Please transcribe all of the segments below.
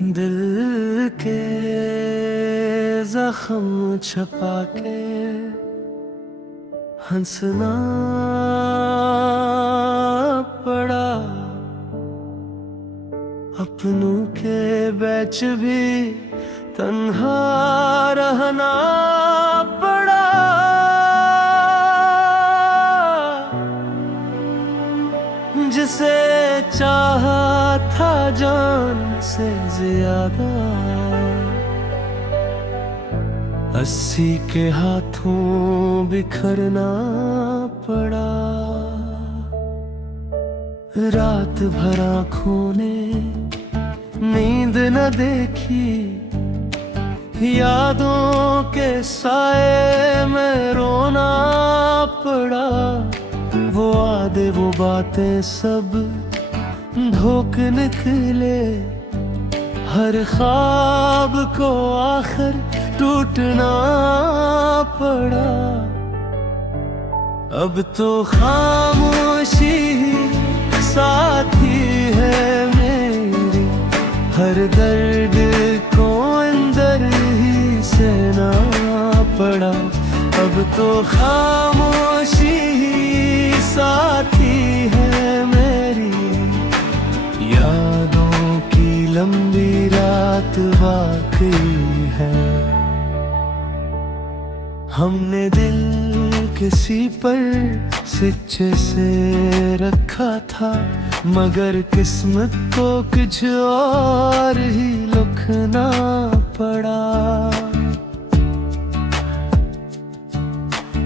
दिल के जख्म छपा के हंसना पड़ा। अपनों के बीच भी तन्हा रहना पड़ा। जिसे चाहा था जान से ज्यादा, 80 के हाथों बिखरना पड़ा। रात भर आँखों ने नींद न देखी, यादों के साए में रोना पड़ा। वो वादे वो बातें सब धोख निकले, हर ख्वाब को आखिर टूटना पड़ा। अब तो खामोशी साथी है मेरी, हर दर्द को अंदर ही सहना पड़ा। अब तो खामोशी साथी है मेरी, यादों की लंबी रात बाकी है। हमने दिल किसी पर सिच्चे से रखा था, मगर किस्मत को कुछ और ही लिखना पड़ा।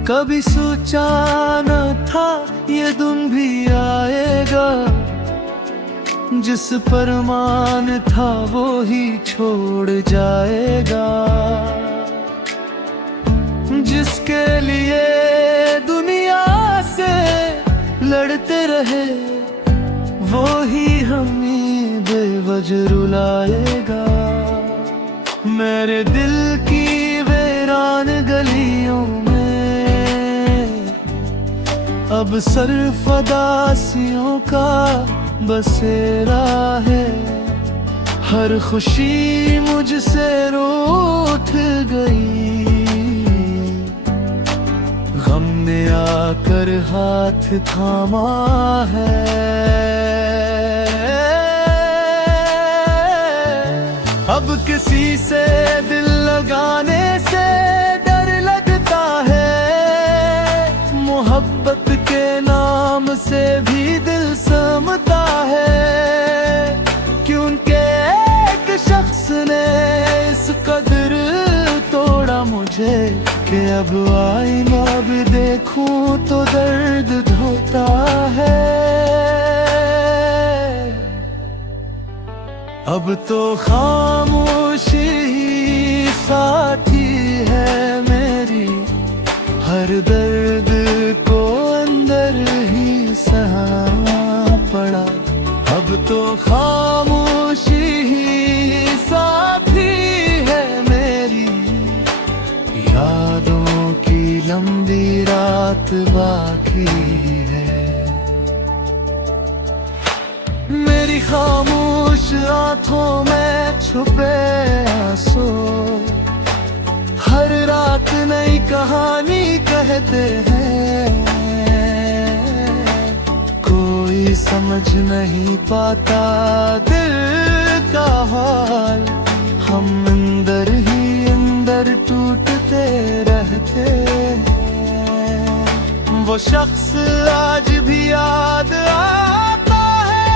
कभी सोचा न था ये दिन भी आएगा, जिस पर मान था वो ही छोड़ जाएगा। जिसके लिए दुनिया से लड़ते रहे, वो ही हमें बेवजह रुलाएगा। मेरे दिल की वीरान गलियों में अब सिर्फ उदासियों का बसेरा है। हर खुशी मुझसे रूठ गई, गम ने आकर हाथ थामा है। अब किसी से दिल लगाने से डर लगता है, मोहब्बत के नाम से भी दिल समता है। क्योंकि एक शख्स ने इस कदर तोड़ा मुझे, कि अब आईना भी देखूं तो दर्द होता है। अब तो खामोशी ही साथी है मेरी, हर दर्द को अंदर ही सहना पड़ा। अब तो खामोशी ही साथी है मेरी, यादों की लंबी रात बाकी है। मेरी खामोश आंखों में छुपे आंसू हर रात नई कहानी कहते हैं। कोई समझ नहीं पाता दिल का हाल, हम अंदर ही अंदर टूटते रहते हैं। वो शख्स आज भी याद आता है,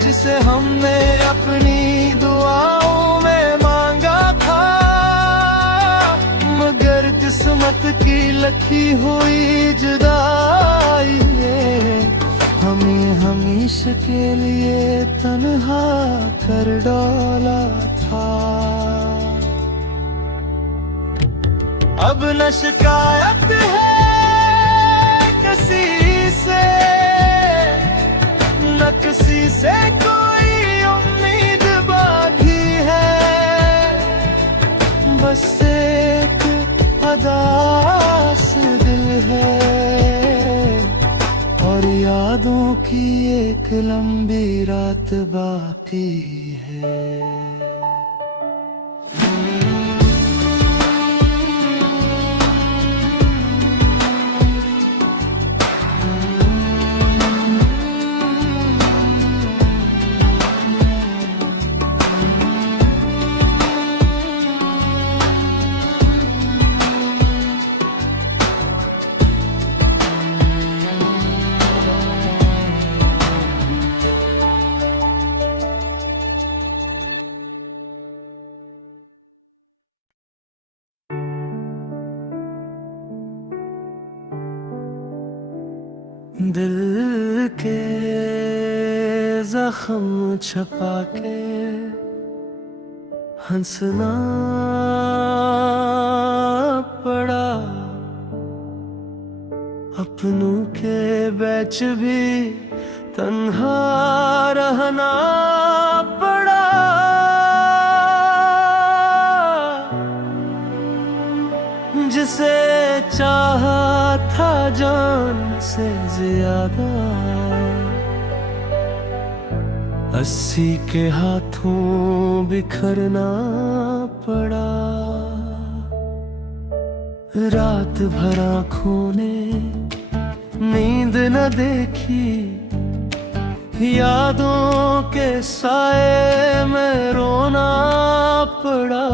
जिसे हमने अपनी दुआओं में मांगा था। मगर किस्मत की लिखी हुई जुदाई ने हमें हमेशा के लिए तन्हा कर डाला था। अब न शिकायत है किसी से, न किसी से कोई उम्मीद बाकी है। बस एक अदास दिल है और यार यादों की एक लंबी रात बाकी है। दिल के जख्म छपा के हंसना पड़ा, अपनों के बीच भी तन्हा रहना पड़ा। जिसे चाहा था जान से ज्यादा, 80 के हाथों बिखरना पड़ा। रात भर आँखों ने नींद न देखी, यादों के साए में रोना पड़ा।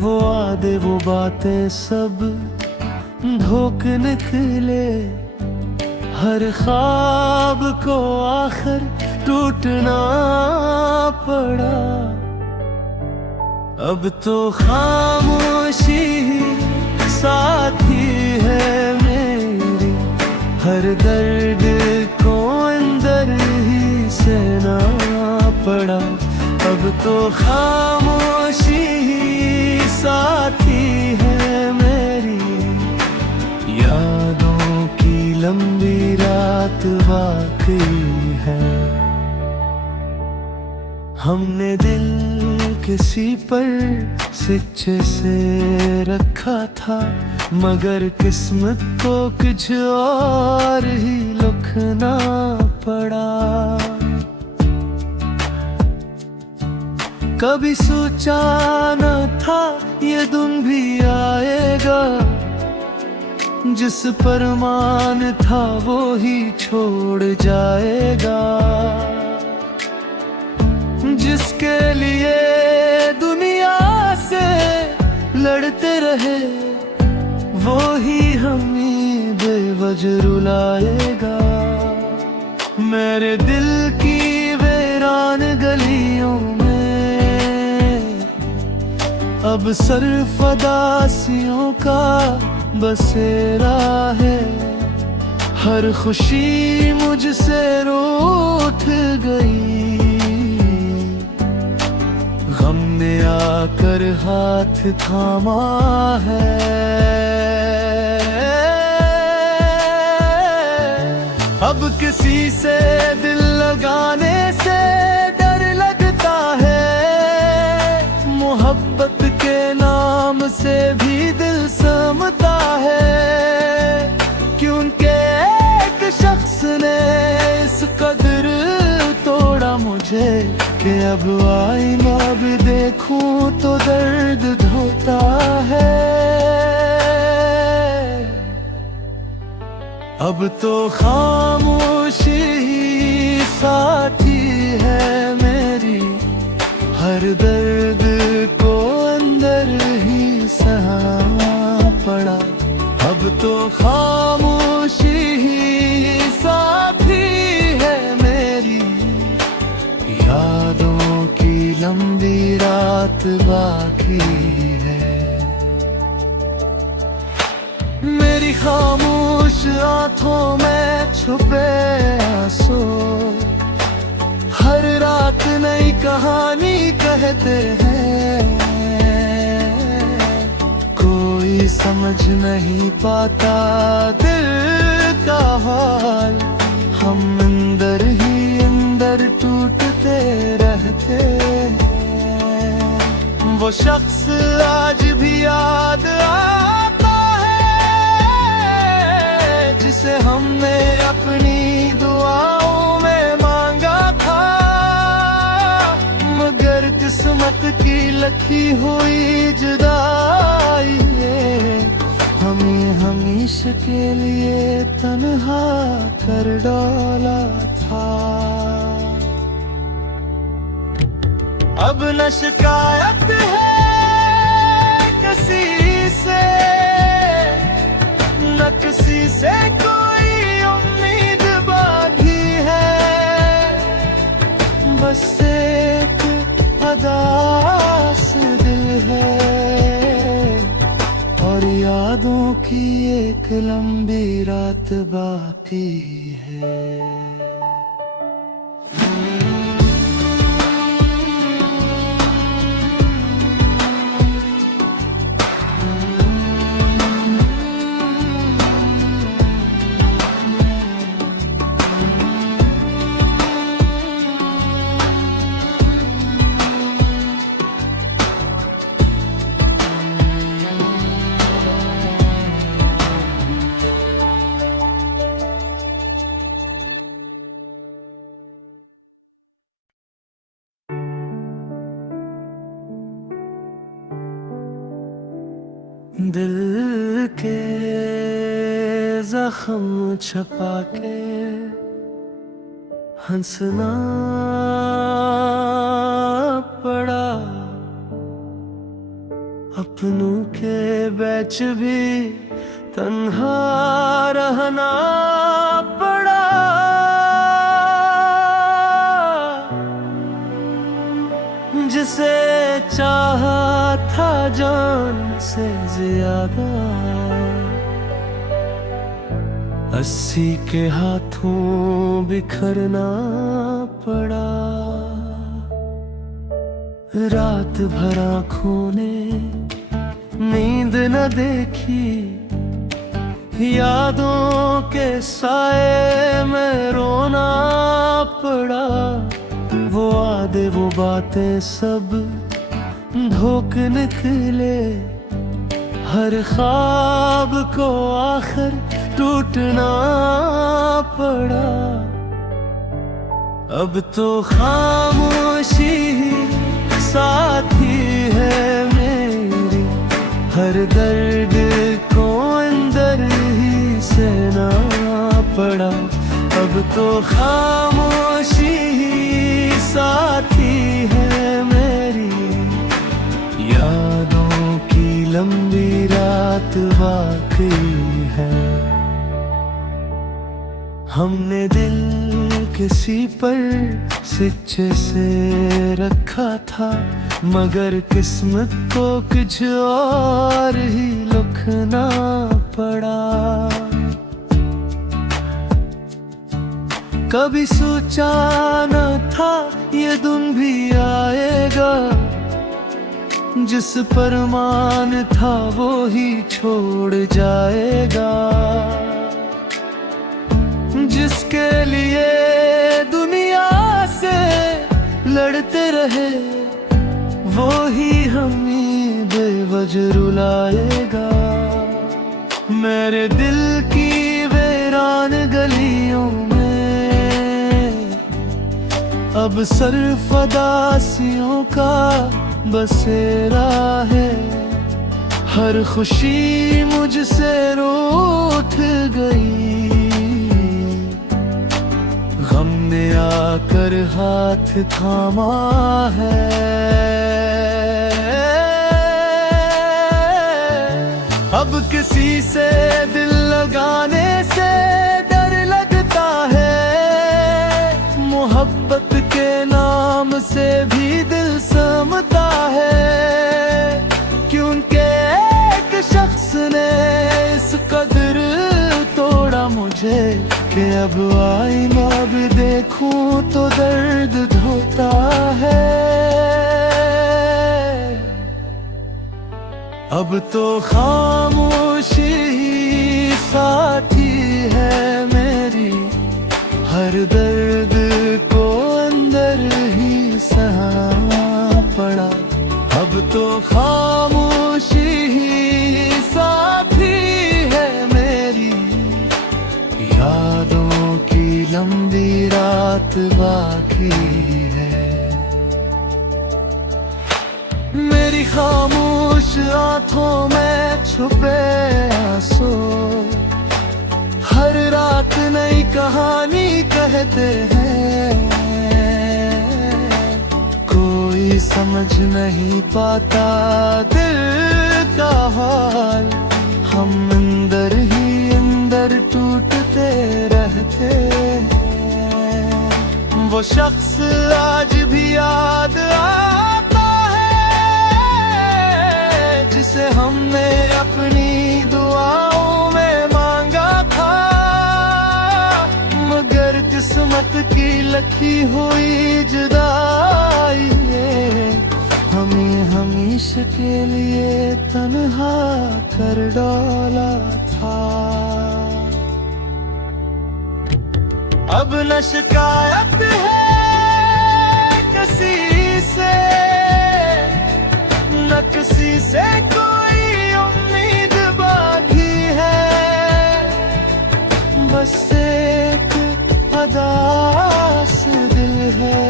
वो वादे वो बातें सब धोख निकले, हर ख्वाब को आखिर टूटना पड़ा। अब तो खामोशी ही साथी है मेरी, हर दर्द को अंदर ही सहना पड़ा। अब तो खामोशी ही साथी है मेरी, यादों की लंबी रात बाकी है। हमने दिल किसी पर सिक्के से रखा था, मगर किस्मत को कुछ और ही लिखना पड़ा। कभी सोचा न था ये दिन भी आएगा, जिस पर मान था वो ही छोड़ जाएगा। जिसके लिए दुनिया से लड़ते रहे, वो ही हमें बेवजह रुलाएगा। मेरे दिल की वीरान गलियों में अब सिर्फ उदासियों का बसेरा है। हर खुशी मुझसे रूठ गई, गम ने आकर हाथ थामा है। अब किसी से दिल लगाने से डर लगता है, मोहब्बत के नाम से भी दिल समता है। क्योंकि एक शख्स ने इस कदर तोड़ा मुझे, कि अब आईना भी देखूं तो दर्द ढोता है। अब तो खामोशी ही साथी है मेरी, हर दर्द को अंदर ही सहना पड़ा। अब तो खामोशी ही साथी है मेरी, यादों की लंबी रात बाकी है। मेरी खामोश आंखों में छुपे आंसू, हर रात नई कहानी कहते हैं। कोई समझ नहीं पाता दिल का हाल, हम अंदर ही अंदर टूटते रहते हैं। वो शख्स आज भी याद आता है, जिसे हमने अपनी दुआ की लखी हुई जुदाई है हमें हमेशा के लिए तन्हा कर डाला था। अब न शिकायत है किसी से, न किसी से कोई उम्मीद बाकी है, बस एक अदास दिल है और यादों की एक लंबी रात बाकी है। दिल के जख्म छपा के हंसना पड़ा, अपनों के बीच भी तन्हा रहना पड़ा। जिसे चाहा था जान से ज्यादा, 80 के हाथों बिखरना पड़ा। रात भर आँखों ने नींद न देखी, यादों के साए में रोना पड़ा। वो वादे वो बातें सब धोख निकले, हर ख्वाब को आखिर टूटना पड़ा। अब तो खामोशी साथी है मेरी, हर दर्द को अंदर ही सहना पड़ा। अब तो खामोशी साथी है मेरी, यादों की लंबी रात बाकी है। हमने दिल किसी पर सिच्चे से रखा था, मगर किस्मत को कुछ और ही लिखना पड़ा। कभी सोचा न था ये दिन भी आएगा, जिस पर मान था वो ही छोड़ जाएगा। जिसके लिए दुनिया से लड़ते रहे, वो ही हमें बेवजह रुलाएगा। मेरे दिल की वीरान गलियों में अब सिर्फ उदासियों का बसेरा है। हर खुशी मुझसे रूठ गई, गम ने आकर हाथ थामा है। अब किसी से दिल लगाने से डर लगता है, मोहब्बत के नाम से भी दिल समता है। क्योंकि एक शख्स ने इस कदर तोड़ा मुझे कि अब आईना भी देखूं तो दर्द धोता है। अब तो खामोशी ही साथी है मेरी, हर दर्द को अंदर ही सहना पड़ा। अब तो खामोशी ही साथी है मेरी, यादों की लंबी रात बाकी है। मेरी खामोश आंखों में छुपे आंसू हर रात नई कहानी कहते हैं। कोई समझ नहीं पाता दिल का हाल, हम अंदर ही अंदर टूटते रहते हैं। वो शख्स आज भी याद आता है जिसे हमने अपनी दुआओं में मांगा था, मगर किस्मत की लिखी हुई जुदाई ने हमें हमेशा के लिए तन्हा कर डाला था। अब न शिकायत है किसी से, न किसी से कोई उम्मीद बाकी है, बस एक अदास दिल है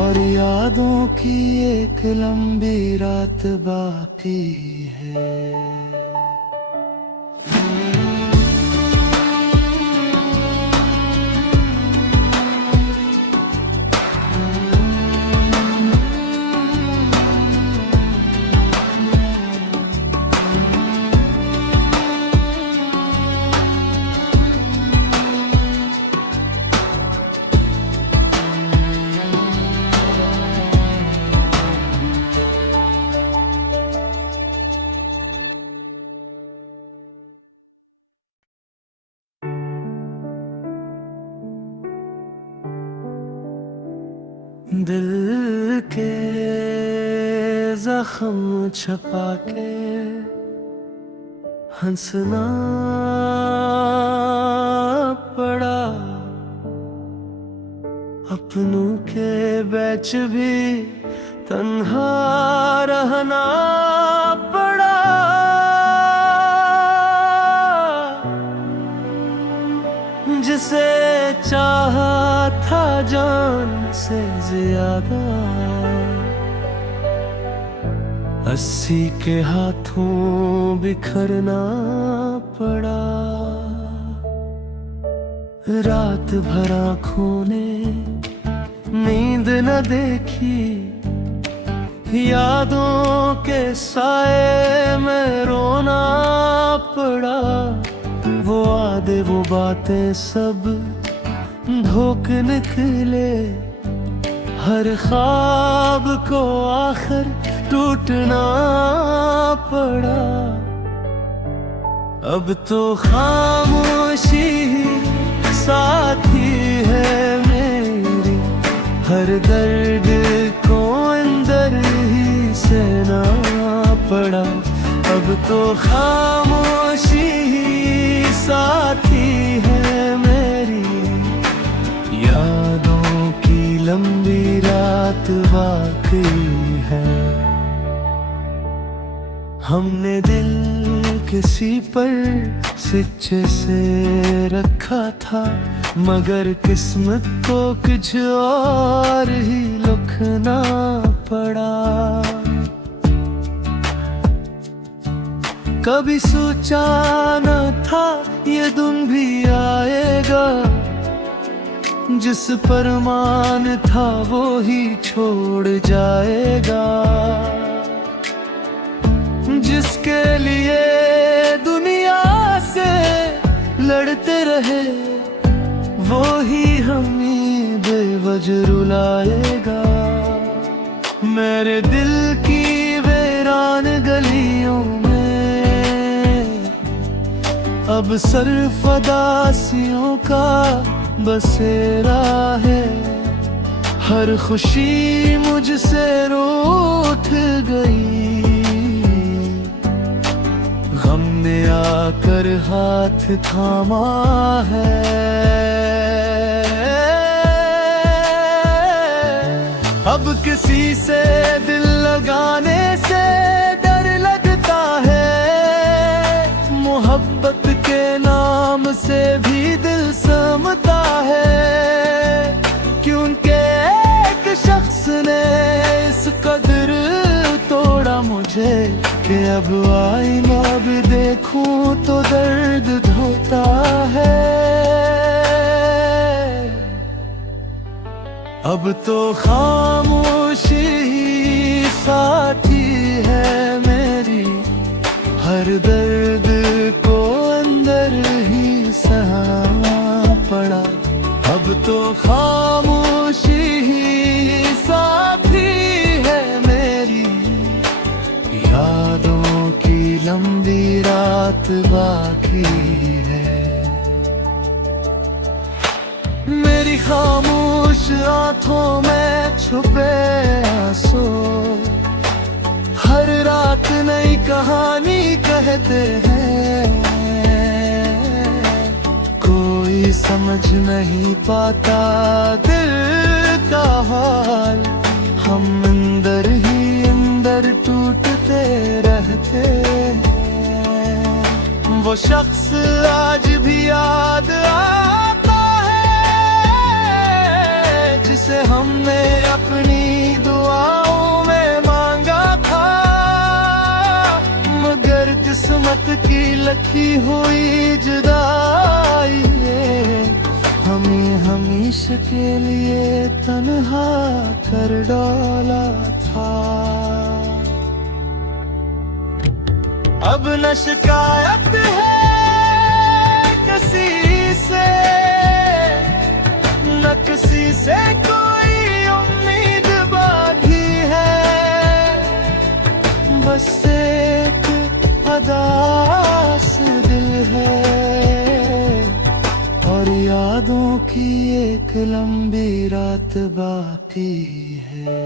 और यादों की एक लंबी रात बाकी है। दिल के जख्म छपा के हंसना पड़ा, अपनों के बीच भी तन्हा रहना पड़ा। जिसे चाहा था जान से ज्यादा, 80 के हाथों बिखरना पड़ा। रात भर आँखों ने नींद न देखी, यादों के साए में रोना पड़ा। वो वादे वो बातें सब धोख निकले, हर ख्वाब को आखिर टूटना पड़ा। अब तो खामोशी साथी है मेरी, हर दर्द को अंदर ही सहना पड़ा। अब तो खामोशी साथी है मेरी, यादों की लंबी रात बाकी है। हमने दिल किसी पर सिच्चे से रखा था, मगर किस्मत को कुछ और ही लिखना पड़ा। कभी सोचा न था ये दिन भी आएगा, जिस पर मान था वो ही छोड़ जाएगा। जिसके लिए दुनिया से लड़ते रहे, वो ही हमें बेवजह रुलाएगा। मेरे दिल की वीरान गलियों में अब सिर्फ उदासियों का बसेरा है। हर खुशी मुझसे रूठ गई, गम ने आकर हाथ थामा है। अब किसी से दिल लगाने से डर लगता है, मोहब्बत के नाम से भी दिल समता है। क्योंकि एक शख्स ने इस कदर जब आईना भी देखूं तो दर्द ढोता है। अब तो खामोशी ही साथी है मेरी, हर दर्द को अंदर ही सहना पड़ा। अब तो खामोशी ही साथी है मेरी, यादों की लंबी रात बाकी है। मेरी खामोश आंखों में छुपे आंसू हर रात नई कहानी कहते हैं। कोई समझ नहीं पाता दिल का हाल, हम अंदर ही अंदर टूटते रहते हैं। वो शख्स आज भी याद आता है जिसे हमने अपनी दुआओं में मांगा था, मगर किस्मत की लिखी हुई जुदाई ने हमें हमेशा के लिए तन्हा कर डाला था। अब न शिकायत है किसी से, न किसी से कोई उम्मीद बाकी है। बस एक अदास दिल है और यादों की एक लंबी रात बाकी है।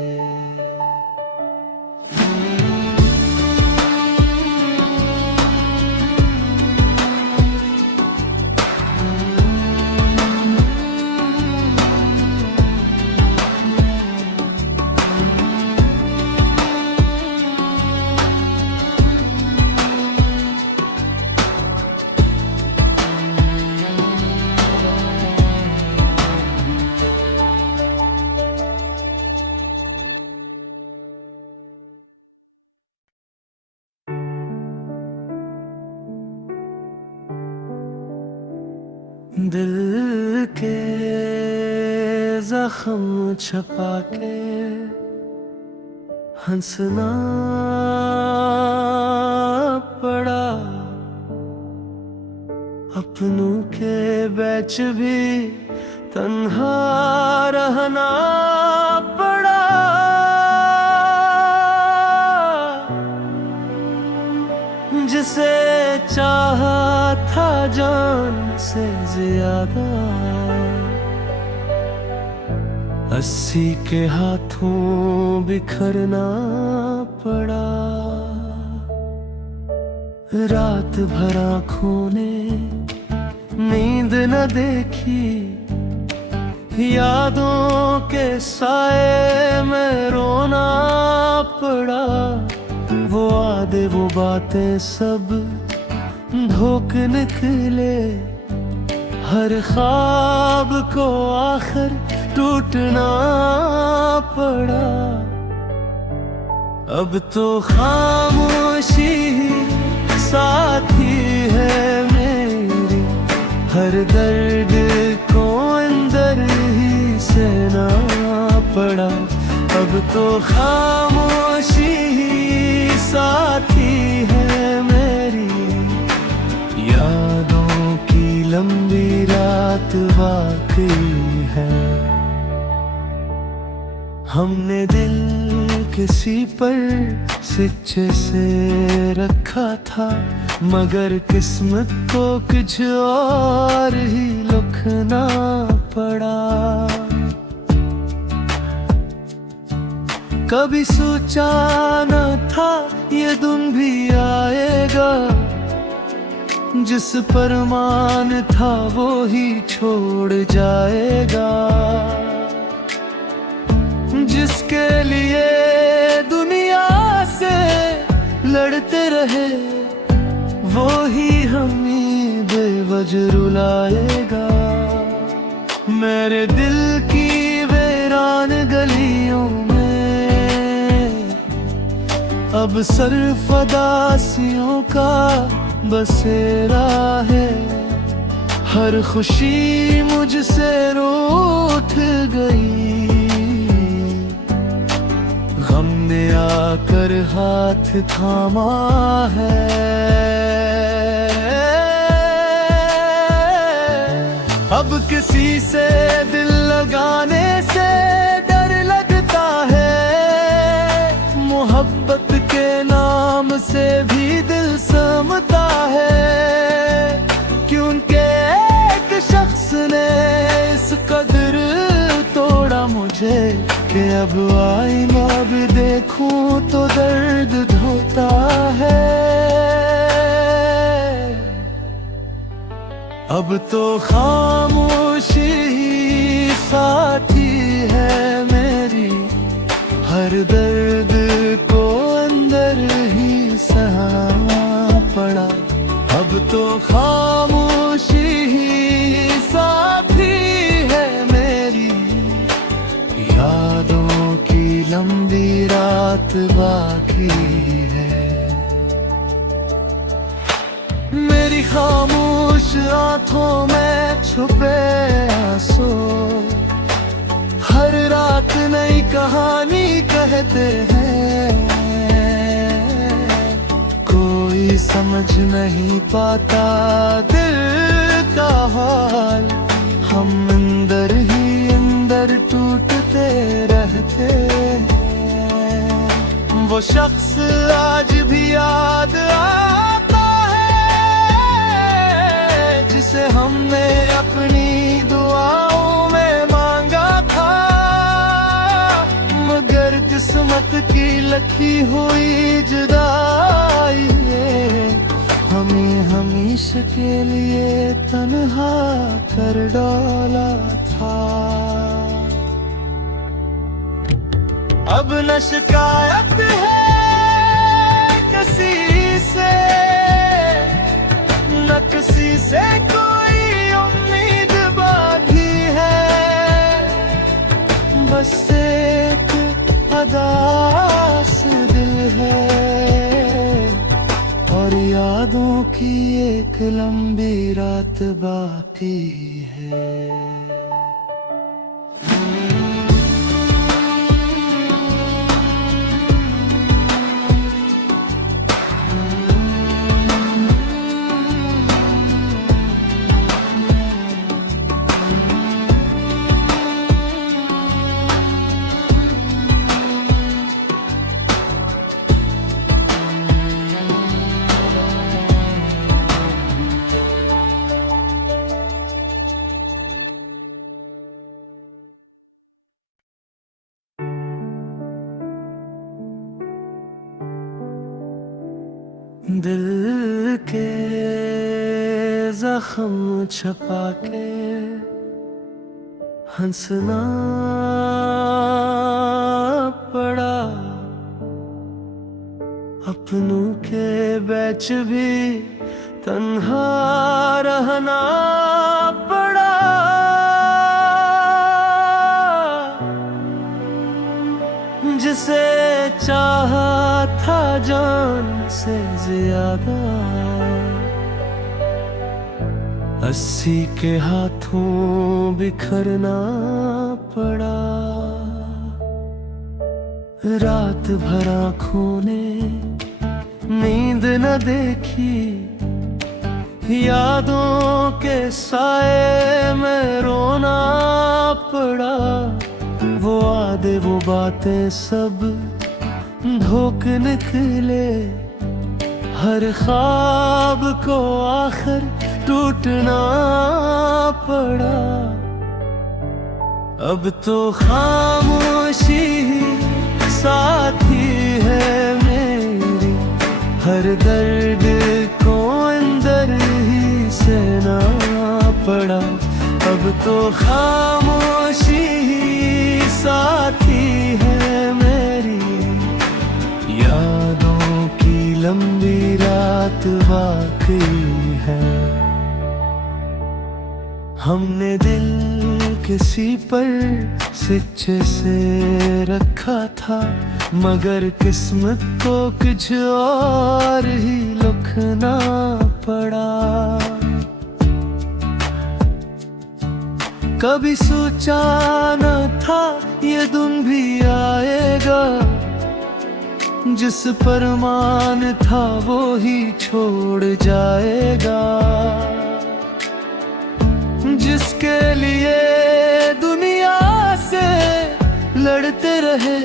दिल के जख्म छपा के हंसना पड़ा, अपनों के बीच भी तन्हा रहना पड़ा। जिसे चाहा था जान से ज्यादा, 80 के हाथों बिखरना पड़ा। रात भर आँखों ने नींद न देखी, यादों के साए में रोना पड़ा। वो वादे वो बातें सब धोख निकले, हर ख्वाब को आखिर टूटना पड़ा। अब तो खामोशी साथी है मेरी, हर दर्द को अंदर ही सहना पड़ा। अब तो खामोशी साथी है मेरी, यादों की लंबी रात बाकी है। हमने दिल किसी पर सच्चे से रखा था, मगर किस्मत को कुछ और ही लिखना पड़ा। कभी सोचा न था ये दिन भी आएगा, जिस पर मान था वो ही छोड़ जाएगा। जिसके लिए दुनिया से लड़ते रहे, वो ही हमें बेवजह रुलाएगा। मेरे दिल की वीरान गलियों में अब सिर्फ अदासियों का बसेरा है। हर खुशी मुझसे रूठ गई, गम ने आकर हाथ थामा है। अब किसी से दिल लगाने से डर लगता है, मोहब्बत के नाम से भी दिल समता है। क्योंकि एक शख्स ने इस कदर तोड़ा मुझे कि अब आईना भी देखूं तो दर्द ढोता है। अब तो खामोशी ही साथी है मेरी, हर दर्द को अंदर ही सहना पड़ा। अब तो खामोशी ही साथी है मेरी, यादों की लंबी रात बाकी है। मेरी खामोश आंखों में छुपे आंसू हर रात नई कहानी कहते हैं। कोई समझ नहीं पाता दिल का हाल, हम अंदर ही अंदर टूटते रहते हैं। वो शख्स आज भी याद आता है जिसे हमने अपनी दुआओं में मांगा था, मगर किस्मत की लिखी हुई जुदाई ने हमें हमेशा के लिए तन्हा कर डाला था। अब न शिकायत है किसी से, न किसी से कोई उम्मीद बाकी है। बस एक अदास दिल है और यादों की एक लंबी रात बाकी है। दिल के जख्म छपा के हंसना पड़ा, अपनों के बीच भी तन्हा रहना पड़ा। जिसे चाहा था जान से ज्यादा, 80 के हाथों बिखरना पड़ा। रात भर आँखों ने नींद न देखी, यादों के साए में रोना पड़ा। वो वादे वो बातें सब धोख निकले, हर ख्वाब को आखिर टूटना पड़ा। अब तो खामोशी साथी है मेरी, हर दर्द को अंदर ही सहना पड़ा। अब तो खामोशी साथी है मेरी, यादों की लंबी रात बाकी है। हमने दिल किसी पर सिच्चे से रखा था, मगर किस्मत को कुछ और ही लिखना पड़ा। कभी सोचा न था ये दिन भी आएगा, जिस पर मान था वो ही छोड़ जाएगा। जिसके लिए दुनिया से लड़ते रहे,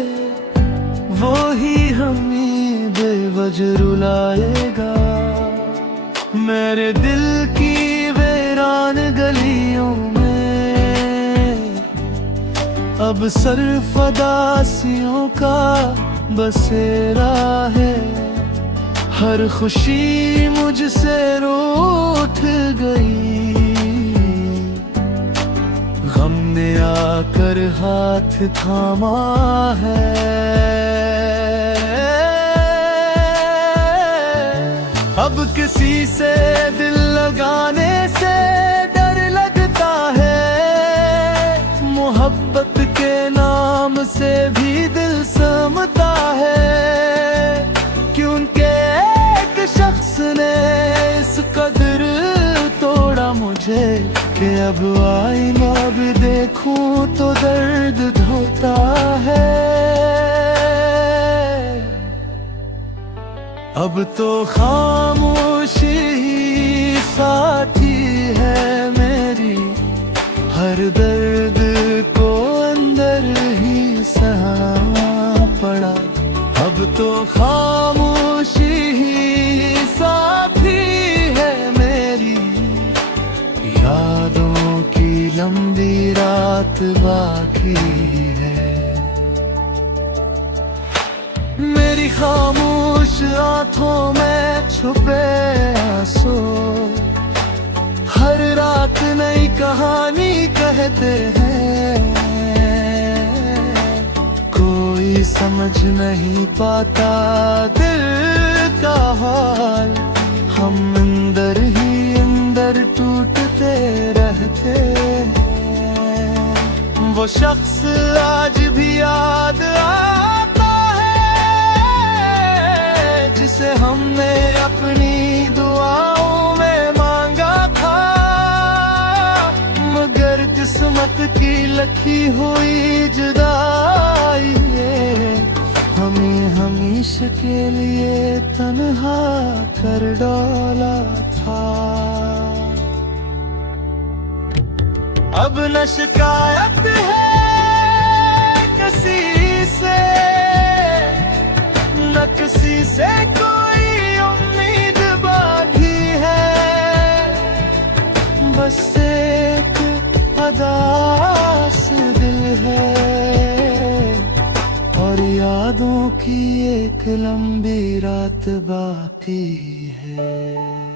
वो ही हमें बेवजह रुलाएगा। मेरे दिल की वीरान गलियों में अब सिर्फ उदासियों का बसेरा है। हर खुशी मुझसे रूठ गई, गम ने आकर हाथ थामा है। अब किसी से दिल लगाने से डर लगता है, मोहब्बत के नाम से भी दिल समता है। क्योंकि एक शख्स ने इस कदर तोड़ा मुझे कि अब आईना भी देखूं तो दर्द होता है। अब तो खामोशी ही साथी है मेरी, हर दर्द को अंदर ही सहना पड़ा। अब तो खामोशी ही साथी है मेरी, यादों की लंबी रात बाकी है। मेरी खामोश आंखों में छुपे आंसू हर रात नई कहानी कहते हैं। कोई समझ नहीं पाता दिल का हाल, हम अंदर ही अंदर टूटते रहते हैं। वो शख्स आज भी याद आता है जिसे हमने अपनी दुआओं में मांगा था, मगर किस्मत की लिखी हुई जुदाई ने हमें हमेशा के लिए तन्हा कर डाला था। अब न शिकायत है किसी से, न किसी से कोई उम्मीद बाकी है। बस एक अदास दिल है और यादों की एक लंबी रात बाकी है।